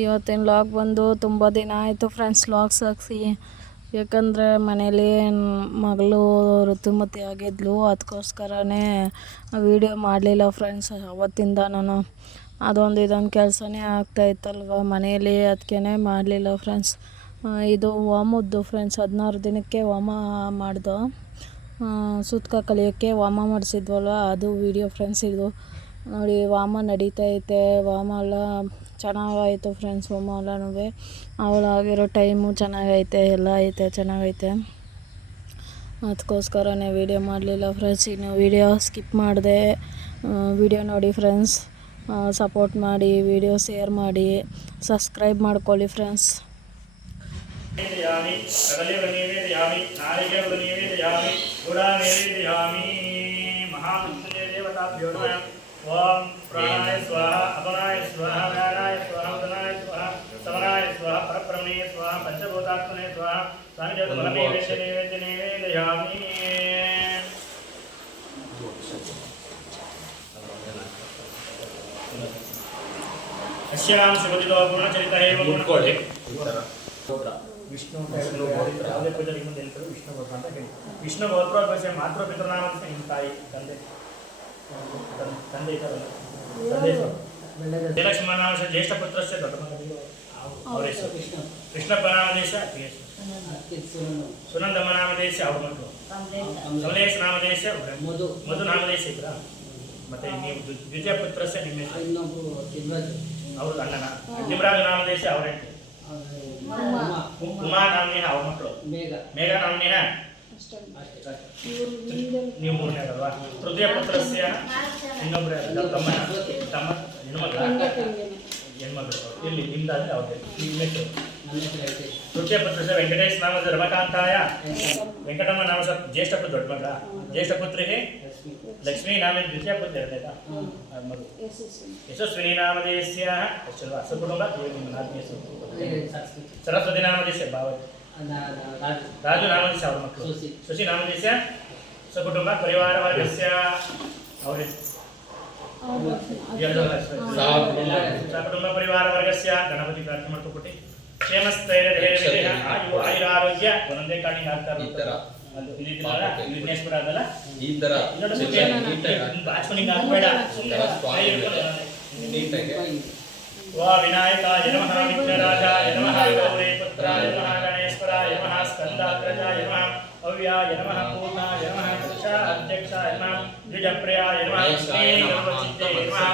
ಇವತ್ತಿನ ಲಾಗ್ ಬಂದು ತುಂಬ ದಿನ ಆಯಿತು ಫ್ರೆಂಡ್ಸ್ ಲಾಗ್ಸ್ ಹಾಕ್ಸಿ. ಯಾಕಂದರೆ ಮನೇಲಿ ಮಗಳು ಋತುಮತಿ ಆಗಿದ್ಲು, ಅದಕ್ಕೋಸ್ಕರನೇ ವೀಡಿಯೋ ಮಾಡಲಿಲ್ಲ ಫ್ರೆಂಡ್ಸ್. ಅವತ್ತಿಂದ ನಾನು ಇದೊಂದು ಕೆಲಸನೇ ಆಗ್ತಾಯಿತ್ತಲ್ವ ಮನೇಲಿ, ಅದಕ್ಕೇ ಮಾಡಲಿಲ್ಲ ಫ್ರೆಂಡ್ಸ್. ಇದು ವಾಮದ್ದು ಫ್ರೆಂಡ್ಸ್, 16 ದಿನಕ್ಕೆ ವಾಮ ಮಾಡ್ದು, ಸೂತಕ ಕಲಿಯೋಕ್ಕೆ ವಾಮ ಮಾಡಿಸಿದ್ವಲ್ವ, ಅದು ವೀಡಿಯೋ ಫ್ರೆಂಡ್ಸ್. ಇದು ನೋಡಿ ವಾಮ ನಡೀತೈತೆ, ವಾಮ ಎಲ್ಲ ಚೆನ್ನಾಗಾಯಿತು ಫ್ರೆಂಡ್ಸ್. ವಾಮ ಎಲ್ಲನೂ ಅವಳಾಗಿರೋ ಟೈಮು ಚೆನ್ನಾಗೈತೆ, ಎಲ್ಲ ಐತೆ ಚೆನ್ನಾಗೈತೆ. ಅದಕ್ಕೋಸ್ಕರನೇ ವೀಡಿಯೋ ಮಾಡಲಿಲ್ಲ ಫ್ರೆಂಡ್ಸ್. ಇನ್ನು ವೀಡಿಯೋ ಸ್ಕಿಪ್ ಮಾಡಿದೆ. ವೀಡಿಯೋ ನೋಡಿ ಫ್ರೆಂಡ್ಸ್, ಸಪೋರ್ಟ್ ಮಾಡಿ, ವೀಡಿಯೋ ಶೇರ್ ಮಾಡಿ, ಸಬ್ಸ್ಕ್ರೈಬ್ ಮಾಡ್ಕೊಳ್ಳಿ ಫ್ರೆಂಡ್ಸ್. ओम प्राणाय स्वाहा अपनाय स्वाहा व्यानाय स्वाहा उदनाय स्वाहा समनाय स्वाहा परब्रह्मणे स्वाहा पंचभूतात्मने स्वाहा सानिध्यं नैवेद्ययामि। अस्याम सुबोधितो गुणचरित एवं गुणकोटि विष्णु ಯಾವುದೇ ಪೂಜೆ ಮುಂದೆ ಹೇಳ್ತಾರೆ ವಿಷ್ಣು ಗೋತ್ರ ಅಂತ ಹೇಳಿ. ವಿಷ್ಣು ಗೋತ್ರೋದ್ಭವ ಮಾತೃ ಪಿತೃನಾಮ ನಿಮ್ಮ ತಾಯಿ ತಂದೆ ತಂದೆ ಜಯಲಕ್ಷ್ಮಣನಾಮ ಜ್ಯೇಷ್ಠ ಪುತ್ರಸ್ಯ ದೊಡ್ಡ ಮಗ ಕೃಷ್ಣಪ್ಪ ನಾಮದೇಶ, ಸುನಂದಮ್ಮ ನಾಮದೇಶ ಅವ್ರ ಮಕ್ಕಳು, ಕಮಲೇಶ್ ನಾಮದೇಶ, ಮಧು ನಾಮದೇಶ ಇದ್ರ. ಮತ್ತೆ ನೀವು ದ್ವಿತೀಯ ಪುತ್ರಸ್ಯ ನಿಮ್ಮ ಅವ್ರ ಅಣ್ಣನ ನಿಮ್ರಾಜ ನಾಮದೇಶ ಅವ್ರ ಹೆಂಡತಿ, ಉಮಾ ನಾಮ್ನೇಹ ಅವ್ರ ಮಕ್ಕಳು, ಮೇಘ ನಾಮ್ನೇಹ ನೀವು ಮೂರನೇ ಅಲ್ವಾ. ತೃತೀಯ ಪುತ್ರಸ್ಯ ಇನ್ನೊಬ್ಬರೇ ತಮ್ಮನ ತಮ್ಮ ಹೆಣ್ಮಗಳು ಇಲ್ಲಿ ನಿಮ್ದಾದ್ರೆ ಅವ್ರಿಗೆ ಹೆಸರು. ತೃತೀಯ ಪುತ್ರಸ್ಯ ವೆಂಕಟೇಶ್ ನಾಮ ರಮಕಾಂತಾಯ, ವೆಂಕಟಮ್ಮ ನಾಮ ಜ್ಯೇಷ್ಠ ಪುತ್ರ ದೊಡ್ಡ ಮಗ, ಜ್ಯೇಷ್ಠ ಪುತ್ರಿಗೆ ಲಕ್ಷ್ಮೀ ನಾಮ ದ್ವಿತೀಯ ಪುತ್ರ ಇರಬೇಕಾ ಮಗು. ಯಶಸ್ವಿನಿ ನಾಮದೇಶ್ಯ ಸಕುಟುಂಬ ಸರಸ್ವತಿ ನಾಮದೇಶ ಬಾವತಿ, ರಾಜು ನಾಮದೇಶ ಅವ್ರ ಮಕ್ಕಳು, ಶಶಿ ನಾಮದೇಶ ಸಕುಟುಂಬ ಪರಿವಾರ ವರ್ಗಸ್ಯ ಅವರೇ ಸಕುಟುಂಬ ಪರಿವಾರ ವರ್ಗಸ್ಯ ಗಣಪತಿ ಪ್ರಾರ್ಥನೆ ಮಾಡ್ಕೊಬಿಟ್ಟು ಕ್ಷೇಮಸ್ಥೈರ್ಯ ಧೈರ್ಯ ವಿಜಯ ಆಯು ಆಯುರಾರೋಗ್ಯ ಒಂದೊಂದೇ ಕಾಣಿಗೆ ಆಗ್ತಾ ಇರ್ತಾರೆ. ವಿಘ್ನೇಶ್ವರ ಅದಲ್ಲ ಈ ತರ ಬಾಚ್ಮನಿಂಗ್ ಆಗ್ಬೇಡ. ವಾ ವಿನಾಯಕಾಯ ನಮಃ, ವಿಘ್ನರಾಜಾಯ ನಮಃ, ಗೌರಿ ಪುತ್ರಾಯ ನಮಃ, ಗಣೇಶ್ವರಾಯ ನಮಃ, ಸ್ಕಂದಾಗ್ರಜಾಯ ನಮಃ, ಅವ್ಯಾಯ ನಮಃ, ಪೂರ್ಣಾಯ ನಮಃ, ಅಧ್ಯಕ್ಷಾಯ ನಮಃ, ದ್ವಿಜಪ್ರಿಯಾಯ ನಮಃ, ಶ್ರೀಗರ್ವಚಿತ್ತೇ ನಮಃ,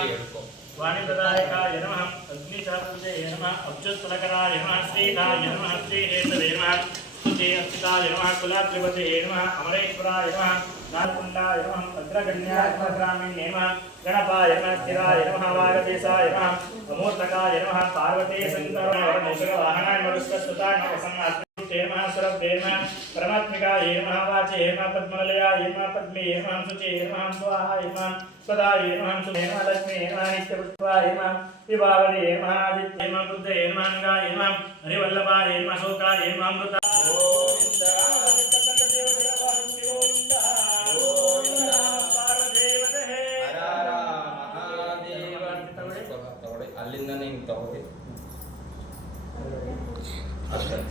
ವಾಣಿಪ್ರದಾಯಕಾಯ ನಮಃ, ಅಗ್ನಿಚಾಪುಜೇ ನಮಃ, ಅಬ್ಜುತ್ಪಲಕರಾಯ ನಮಃ, ಶ್ರೀಕಾಯ ನಮಃ, ಶ್ರೀಹೇತವೇ ನಮಃ, ಸ್ತುತಿ ಅರ್ಚಿತಾಯ ನಮಃ, ಕುಲಾತ್ರಿಪತೇ ನಮಃ, ಅಮರೇಶ್ವರಾಯ ನಮಃ, ನಾಲ್ಕುಂಡಾಯ ನಮಃ, ಅಗ್ರಗಣ್ಯಾಯ ನಮಃ, ಗ್ರಾಮೀಣ್ಯೇ ನಮಃ, ಗಣಪಾಯ ನಮಃ, ಸ್ಥಿರಾಯ ನಮಃ, ವಾಗದೇಶಾಯ ನಮಃ, ಅಮೂರ್ತಕಾಯ ನಮಃ, ಪಾರ್ವತೇ ಸಂಕರಾಯ ನಮಃ, ವಾಹನಾಯ ಮರುಸ್ಕಸ್ತುತಾಯ ನಮಃ, ಸಮ್ಮಾತ್ಮೇ ನಮಃ, ಸುರಭ್ಯೇ ನಮಃ, ಪರಮಾತ್ಮಿಕಾಯ ನಮಃ, ವಾಚೇ ನಮಃ, ಪದ್ಮಲಯಾಯ ನಮಃ, ಪದ್ಮೇ ನಮಃ, ಶುಚೇ ನಮಃ, ಸ್ವಾಹಾಯ ನಮಃ, ಸ್ವದಾಯ ನಮಃ, ಸುಮೇ ನಮಃ, ಲಕ್ಷ್ಮೇ ನಮಃ, ನಿತ್ಯಪುಷ್ಪಾಯ ನಮಃ, ವಿಭಾವರೇ ನಮಃ, ಆದಿತ್ಯೇ ನಮಃ, ಬುದ್ಧೇ ನಮಃ, ಅಂಗಾಯ ನಮಃ, ಹರಿವಲ್ಲಭಾಯ ನಮಃ, ಶೋಕಾಯ ನಮಃ, ಅಮೃತ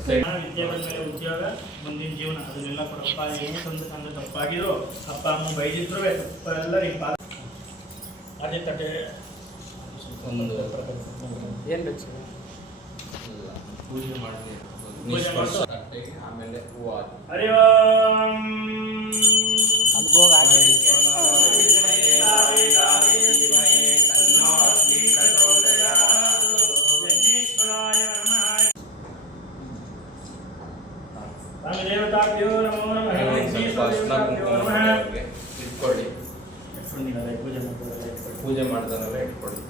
ವಿದ್ಯಾಭ್ಯಾಸ ಮೇಲೆ ಉದ್ಯೋಗ, ಮುಂದಿನ ಜೀವನ ಅದನ್ನೆಲ್ಲ ಕೊಡಪ್ಪ. ಏನು ತಂದು ತಪ್ಪಾಗಿರೋ ಅಪ್ಪ ಅಮ್ಮ ಬೈದಿದ್ರು ಎಲ್ಲ ನಿಮ್ಮ ಪಾದ ಅದೇ ತಟ್ಟೆ ಒಂದು ಏನು ಬೇಕು ಪೂಜೆ ಮಾಡಿ ಆಮೇಲೆ ಹೂವು ಹರಿ ಓಂ ದೇವತಾಭ್ಯೋ ನಮೋ ನಮಃ. ಇಟ್ಕೊಳ್ಳಿ, ಪೂಜೆ ಮಾಡಿದಲ್ಲ ಇಟ್ಕೊಳ್ಳಿ.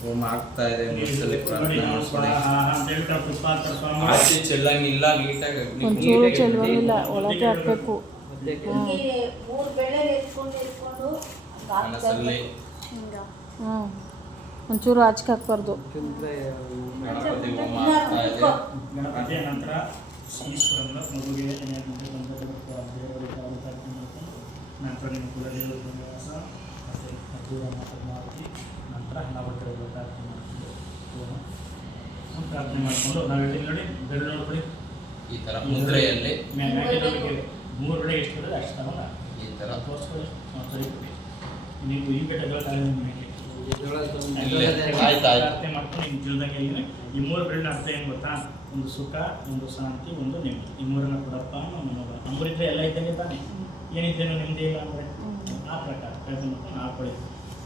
ಹೋಮ ಆಗ್ತಾ ಇದೆ, ಚೆಲ್ಲಂಗಿಲ್ಲ, ನೀಟಾಗಿ ಚೆಲ್ಲುವಂಗಿಲ್ಲ, ಒಳಗೆ ಹಾಕಬೇಕು. ಒಂಚೂರು ಆಚೆ ಹಾಕ್ಬಾರ್ದು. ಗಣಪತಿಯ ನಂತರ ಈಶ್ವರನ ಮಗುವಿಗೆ ಕಡೆಯೂ ಕೂಡ ದೇವರ ಪ್ರವಾಸ ಮತ್ತು ಮಧುರಮ್ಮ ಪದ್ಮಾವತಿ ನಂತರ ನವಗ್ರಹ ಪ್ರಾರ್ಥನೆ ಮಾಡಿಕೊಂಡು ಪ್ರಾರ್ಥನೆ ಮಾಡಿಕೊಂಡು ನಾವು ಹೇಳಿ ನೋಡಿ ಬೆರಳು ನೋಡ್ಬಿಡಿ ಈ ಥರ ಮುದ್ರೆಯಲ್ಲಿ ಮ್ಯಾಕೆ 3 ಬೆಳಗ್ಗೆ ಎಷ್ಟು ಬರೋದು ಅಷ್ಟು ತಗೊಂಡು ಈ ಥರ ತೋರಿಸ್ಕೊಳ್ಳಿ ಸರಿ ಕೊಡಿ ನೀವು ಈ ಬೆಟ್ಟಗಳು ತಾಯಿ ಮೇಲೆ ಪ್ರಾರ್ಥನೆ ಮಾಡ್ಕೊಂಡು ನಿಮ್ಮ ಜೀವನದಾಗ ಈ 3 ಬೆರಳಿನ ಅರ್ಥ ಏನು ಗೊತ್ತಾ? ಒಂದು ಸುಖ, ಒಂದು ಶಾಂತಿ, ಒಂದು ನೆಮ್ಮದಿ. ಈ 3 ಕೊಡಪ್ಪ ಮನೋಭಾವ. ನಮ್ಮೂರಿದ್ರೆ ಎಲ್ಲ ಇದ್ದಂಗೆ ತಾನೆ, ಏನಿದ್ದೇನೋ ನೆಮ್ಮದಿ ಇಲ್ಲ ಅಂದರೆ ಆ ಪ್ರಕಾರ ಪ್ರಯತ್ನ ಮಾಡ್ಕೊಂಡು ಹಾಕೊಳ್ಳಿ.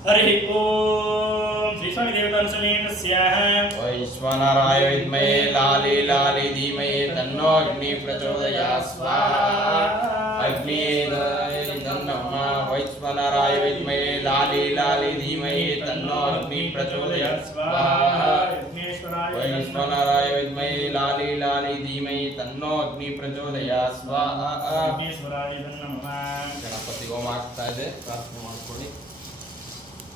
ಹರಿ ಓಂ ಶ್ರೀ ಸ್ವಾಮಿ ದೇವತಾನುಸಮೇತಸ್ಯ ವೈಶ್ವನರಾಯ ವಿದ್ಮಹೇ ಲಾಲಿ ಲಾಲಿ ಧೀಮಹಿ ತನ್ನೋ ಅಗ್ನಿ ಪ್ರಚೋದಯಾತ್ ಸ್ವಾಹಾ. ಅಗ್ನೇಯ ತನ್ನಮ್ಮ ವೈಶ್ವನರಾಯ ವಿದ್ಮಹೇ ಲಾಲಿ ಲಾಲಿ ಧೀಮಹಿ ತನ್ನೋ ಅಗ್ನಿ ಪ್ರಚೋದಯಾತ್ ಸ್ವಾಹಾ. ವೈಶ್ವನರಾಯ ವಿದ್ಮಹೇ ಲಾಲಿ ಲಾಲಿ ಧೀಮಹಿ ತನ್ನೋ ಅಗ್ನಿ ಪ್ರಚೋದಯಾತ್ ಸ್ವಾಹಾ. ಗಣಪತಿ ಹೋಮ ಆಗ್ತಾ ಇದೆ, ಪ್ರಾರ್ಥನೆ ಮಾಡ್ಕೊಳ್ಳಿ.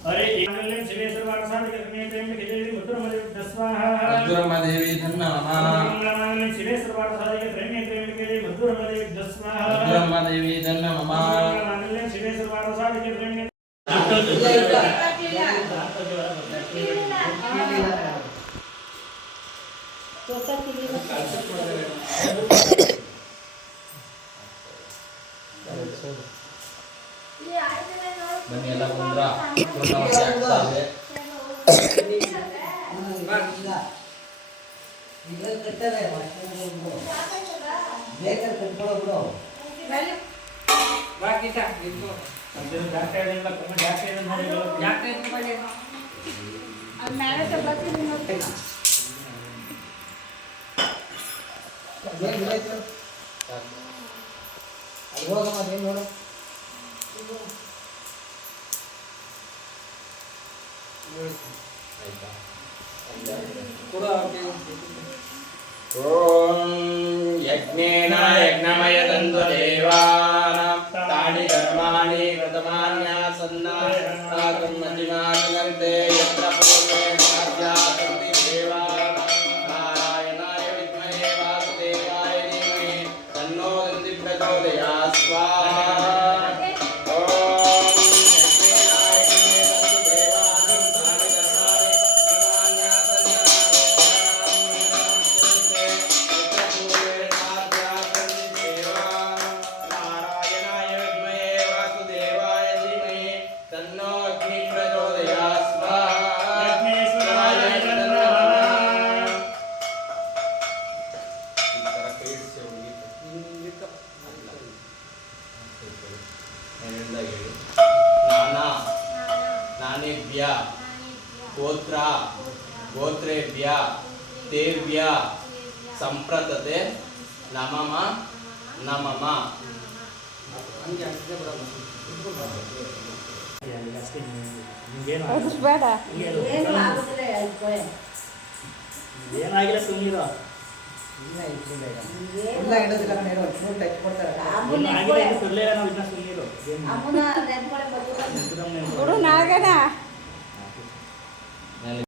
ಹರೇ ಏಕಲ್ಲಂ ಶಿವೇ ಸರ್ವಾರ್ಥಸಾಧಿಕ ಸಮೇತೇನ ಕಿದೇವಿ ಮಧುರಮದೇವಿ ಸ್ವಾಹಾ. ಮಧುರಮದೇವಿ ನಮಃ. ಮಂಗಳಂ ಶಿವೇ ಸರ್ವಾರ್ಥಸಾಧಿಕ ಸಮೇತೇನ ಕಿದೇವಿ ಮಧುರಮದೇವಿ ಸ್ವಾಹಾ. ಮಧುರಮದೇವಿ ನಮಃ. ಮಂಗಳಂ ಶಿವೇ ಸರ್ವಾರ್ಥಸಾಧಿಕ ಸಮೇತೇನ ಬನ್ನಿ ಎಲ್ಲ ಬಂದ್ರ ಪೂರ್ಣಾವತಿ ಆಗ್ತಾ ಇದೆ. ಓಂ ಯಜ್ಞೇನ ಯಜ್ಞಮಯ ತಂತು ದೇವಾನಾಂ ತಾನಿ ಧರ್ಮಾಣಿ ವ್ರತಮಾನ್ಯಾಸನ್ನಾಕಂ ಮತಿಮಾನಂತೆ ಯತ್ರ ಪೂರ್ಣೇ ಮಾಧ್ಯಾಸಂತಿ ದೇವಾನಾಂ ನಾರಾಯಣಾಯ ವಿದ್ಮಹೇ ವಾಸುದೇವಾಯ ಧೀಮಹಿ ತನ್ನೋ ದಂತಿ ಪ್ರಚೋದಯಾತ್ ಸ್ವಾಹಾ. ನಾನೇಭ್ಯ ಗೋತ್ರೇಭ್ಯ ತೇಭ್ಯ ಸಂಪ್ರತತೆ ನಮಮ ನಮಮ. ಏನಾಗಿಲ್ಲ ಸುಮ್ಮನಿರೋ ಗುರು ನಾಗಣ್ಣ